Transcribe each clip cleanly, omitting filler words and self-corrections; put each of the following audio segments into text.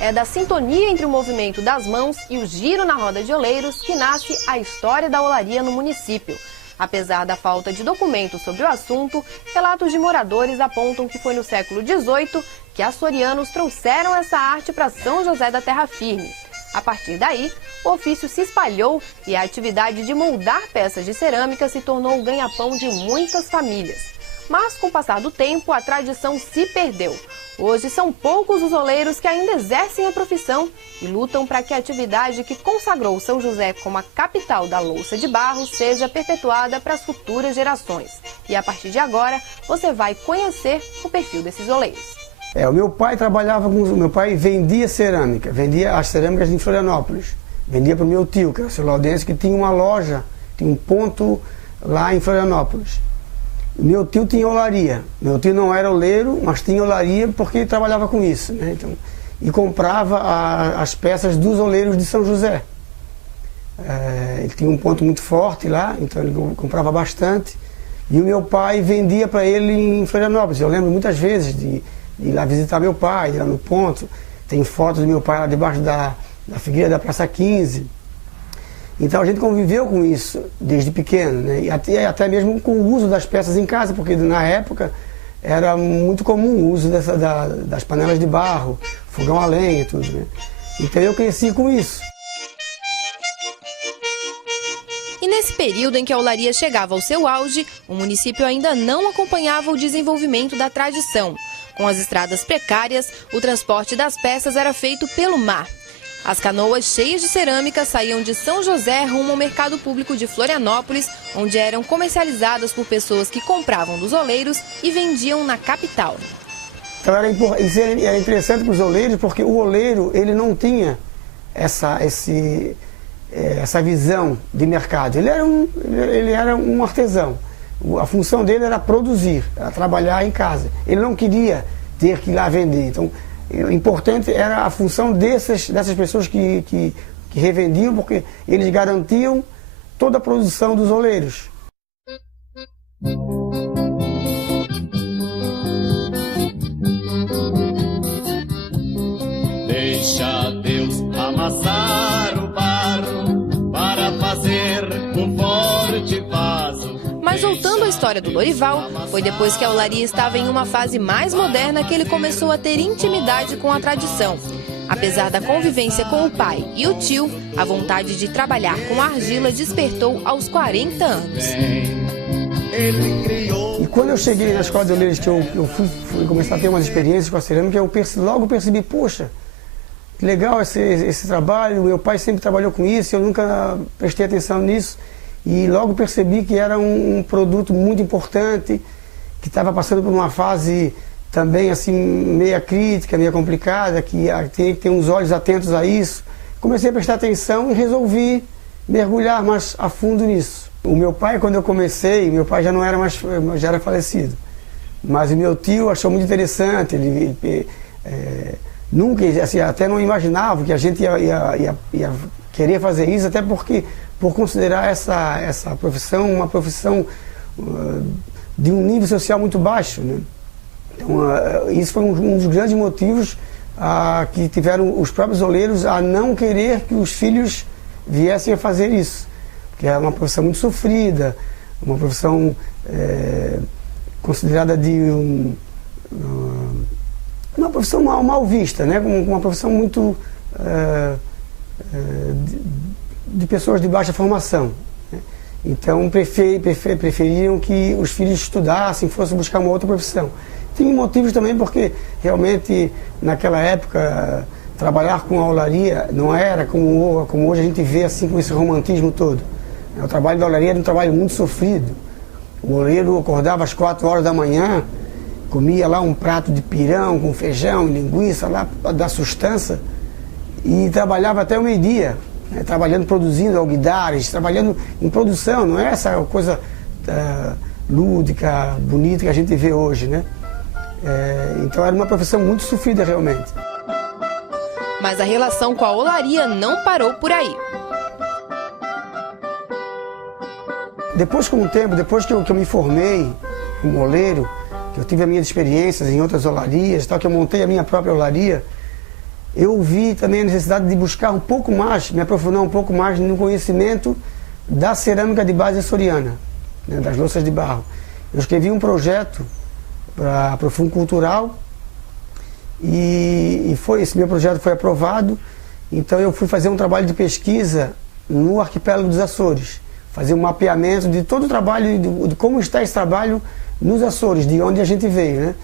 É da sintonia entre o movimento das mãos e o giro na roda de oleiros que nasce a história da olaria no município. Apesar da falta de documentos sobre o assunto, relatos de moradores apontam que foi no século XVIII que açorianos trouxeram essa arte para São José da Terra Firme. A partir daí, o ofício se espalhou e a atividade de moldar peças de cerâmica se tornou o ganha-pão de muitas famílias. Mas, com o passar do tempo, a tradição se perdeu. Hoje são poucos os oleiros que ainda exercem a profissão e lutam para que a atividade que consagrou São José como a capital da louça de barro seja perpetuada para as futuras gerações. E a partir de agora, você vai conhecer o perfil desses oleiros. O meu pai trabalhava com... O meu pai vendia cerâmica, vendia as cerâmicas em Florianópolis. Vendia para o meu tio, que era o seu Laudencio, que tinha uma loja, tinha um ponto lá em Florianópolis. Meu tio tinha olaria. Meu tio não era oleiro, mas tinha olaria porque ele trabalhava com isso, né? Então, e comprava as peças dos oleiros de São José. Ele tinha um ponto muito forte lá, então ele comprava bastante. E o meu pai vendia para ele em Florianópolis. Eu lembro muitas vezes de ir lá visitar meu pai, ir lá no ponto. Tem fotos do meu pai lá debaixo da figueira da Praça 15. Então a gente conviveu com isso desde pequeno, né? E até mesmo com o uso das peças em casa, porque na época era muito comum o uso das panelas de barro, fogão a lenha e tudo, né? Então eu cresci com isso. E nesse período em que a olaria chegava ao seu auge, o município ainda não acompanhava o desenvolvimento da tradição. Com as estradas precárias, o transporte das peças era feito pelo mar. As canoas cheias de cerâmica saíam de São José rumo ao mercado público de Florianópolis, onde eram comercializadas por pessoas que compravam dos oleiros e vendiam na capital. Então isso era interessante para os oleiros, porque o oleiro ele não tinha essa visão de mercado. Ele era um artesão. A função dele era produzir, era trabalhar em casa. Ele não queria ter que ir lá vender. Então, o importante era a função dessas pessoas que revendiam, porque eles garantiam toda a produção dos oleiros. Deixa Deus amassar o barro para fazer um forte vaso. Mas voltando à história do Lorival, foi depois que a olaria estava em uma fase mais moderna que ele começou a ter intimidade com a tradição. Apesar da convivência com o pai e o tio, a vontade de trabalhar com argila despertou aos 40 anos. E quando eu cheguei na escola de oleiros, que eu fui começar a ter umas experiências com a cerâmica, eu logo percebi, poxa, que legal esse trabalho, meu pai sempre trabalhou com isso, eu nunca prestei atenção nisso. E logo percebi que era um produto muito importante, que estava passando por uma fase também assim meia crítica, meia complicada, que tem que ter uns olhos atentos a isso. Comecei a prestar atenção e resolvi mergulhar mais a fundo nisso. O meu pai, quando eu comecei, meu pai já não era mais, já era falecido. Mas o meu tio achou muito interessante, ele nunca, assim, até não imaginava que a gente ia querer fazer isso, até porque por considerar essa profissão uma profissão de um nível social muito baixo, né? Então, isso foi um dos grandes motivos que tiveram os próprios oleiros a não querer que os filhos viessem a fazer isso, porque é uma profissão muito sofrida, uma profissão considerada uma profissão mal vista, né? Uma profissão muito de pessoas de baixa formação, né? Então preferiam que os filhos estudassem, fossem buscar uma outra profissão. Tem motivos também porque realmente naquela época trabalhar com a olaria não era como hoje a gente vê assim com esse romantismo todo. O trabalho da olaria era um trabalho muito sofrido. O oleiro acordava às 4 horas da manhã, comia lá um prato de pirão com feijão e linguiça lá para dar sustância e trabalhava até o meio-dia, né, trabalhando, produzindo alguidares, trabalhando em produção, não é essa coisa lúdica, bonita que a gente vê hoje, né? Então era uma profissão muito sofrida realmente. Mas a relação com a olaria não parou por aí. Depois, com o tempo, depois que eu me formei como oleiro, que eu tive as minhas experiências em outras olarias, tal, que eu montei a minha própria olaria, eu vi também a necessidade de buscar um pouco mais, me aprofundar um pouco mais no conhecimento da cerâmica de base açoriana, né, das louças de barro. Eu escrevi um projeto para o Fundo Cultural e esse meu projeto foi aprovado, então eu fui fazer um trabalho de pesquisa no arquipélago dos Açores, fazer um mapeamento de todo o trabalho, de como está esse trabalho nos Açores, de onde a gente veio, né?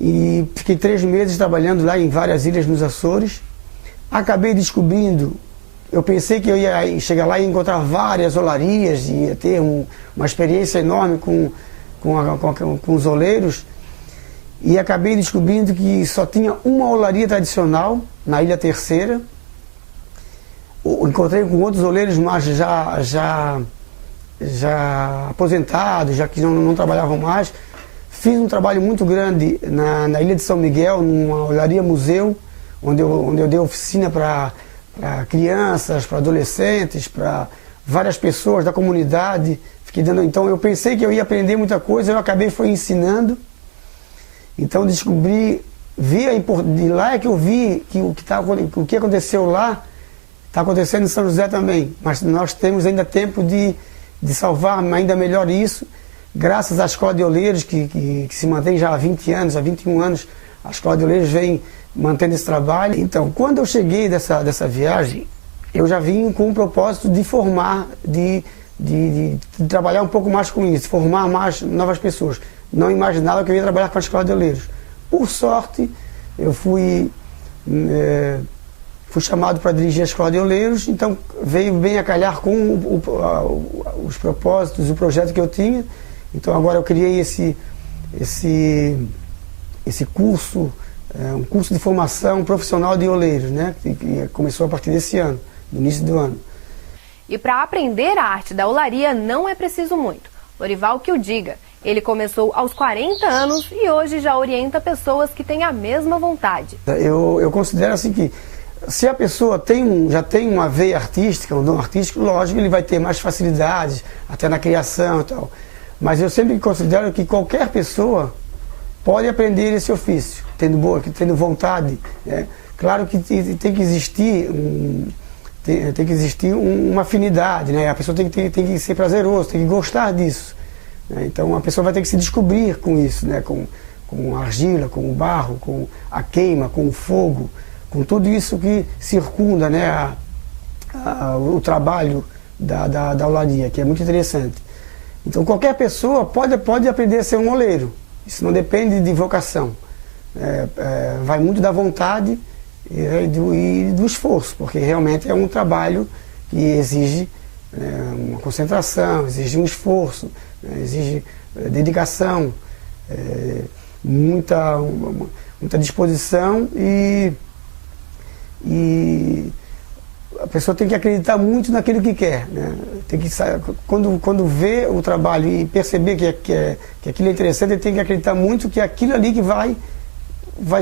E fiquei 3 meses trabalhando lá em várias ilhas nos Açores. Acabei descobrindo, eu pensei que eu ia chegar lá e encontrar várias olarias, ia ter uma experiência enorme com os oleiros, e acabei descobrindo que só tinha uma olaria tradicional na Ilha Terceira. Encontrei com outros oleiros, mas já aposentados, já que não trabalhavam mais. Fiz um trabalho muito grande na Ilha de São Miguel, numa olaria museu, onde eu dei oficina para crianças, para adolescentes, para várias pessoas da comunidade. Então eu pensei que eu ia aprender muita coisa, eu acabei ensinando. Então descobri, de lá é que eu vi que o que aconteceu lá está acontecendo em São José também. Mas nós temos ainda tempo de salvar ainda melhor isso, graças à Escola de Oleiros, que se mantém já há 20 anos, há 21 anos, a Escola de Oleiros vem mantendo esse trabalho. Então, quando eu cheguei dessa viagem, eu já vim com o propósito de formar, de trabalhar um pouco mais com isso, formar mais novas pessoas. Não imaginava que eu ia trabalhar com a Escola de Oleiros. Por sorte, eu fui chamado para dirigir a Escola de Oleiros, então veio bem a calhar com os propósitos, o projeto que eu tinha. Então agora eu criei esse curso, um curso de formação profissional de oleiros, né, que começou a partir desse ano, no início do ano. E para aprender a arte da olaria não é preciso muito. Lorival que o diga. Ele começou aos 40 anos e hoje já orienta pessoas que têm a mesma vontade. Eu considero assim que se a pessoa já tem uma veia artística, um dom artístico, lógico, ele vai ter mais facilidades, até na criação e tal. Mas eu sempre considero que qualquer pessoa pode aprender esse ofício, tendo vontade, né? Claro que tem que existir uma afinidade, né? A pessoa tem que ser prazeroso, tem que gostar disso, né? Então a pessoa vai ter que se descobrir com isso, né? Com a argila, com o barro, com a queima, com o fogo, com tudo isso que circunda, né, o trabalho da olaria, que é muito interessante. Então qualquer pessoa pode aprender a ser um oleiro. Isso não depende de vocação. Vai muito da vontade e do esforço, porque realmente é um trabalho que exige uma concentração, exige um esforço, exige dedicação, muita disposição e a pessoa tem que acreditar muito naquilo que quer, né? Tem que, quando vê o trabalho e perceber que aquilo é interessante, ele tem que acreditar muito que aquilo ali que vai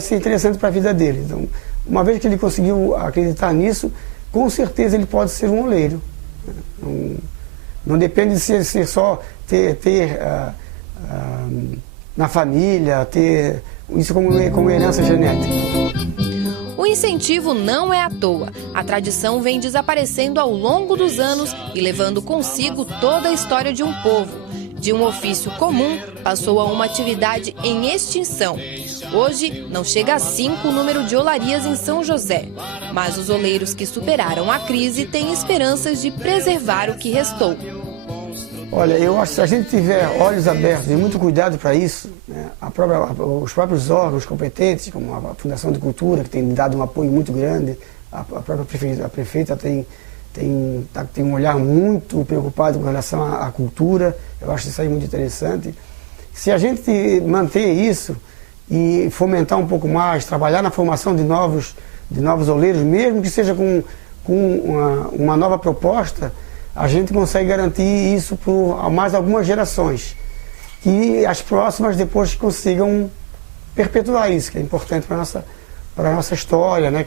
ser interessante para a vida dele. Então, uma vez que ele conseguiu acreditar nisso, com certeza ele pode ser um oleiro. Não depende de ser só ter na família, ter isso como herança genética. O incentivo não é à toa. A tradição vem desaparecendo ao longo dos anos e levando consigo toda a história de um povo. De um ofício comum, passou a uma atividade em extinção. Hoje, não chega a 5 o número de olarias em São José. Mas os oleiros que superaram a crise têm esperanças de preservar o que restou. Olha, eu acho que se a gente tiver olhos abertos e muito cuidado para isso, né, os próprios órgãos competentes, como a Fundação de Cultura, que tem dado um apoio muito grande, a própria prefeita tem um olhar muito preocupado com relação à cultura. Eu acho isso aí muito interessante. Se a gente manter isso e fomentar um pouco mais, trabalhar na formação de novos oleiros, mesmo que seja com uma nova proposta, a gente consegue garantir isso por mais algumas gerações. E as próximas depois consigam perpetuar isso, que é importante para a nossa história, né?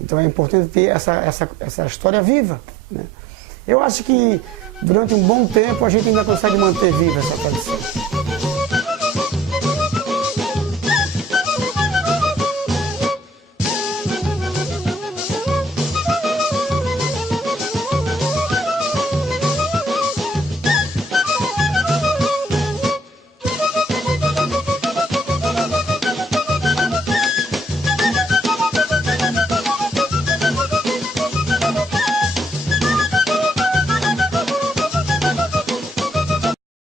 Então é importante ter essa história viva, né? Eu acho que durante um bom tempo a gente ainda consegue manter viva essa tradição.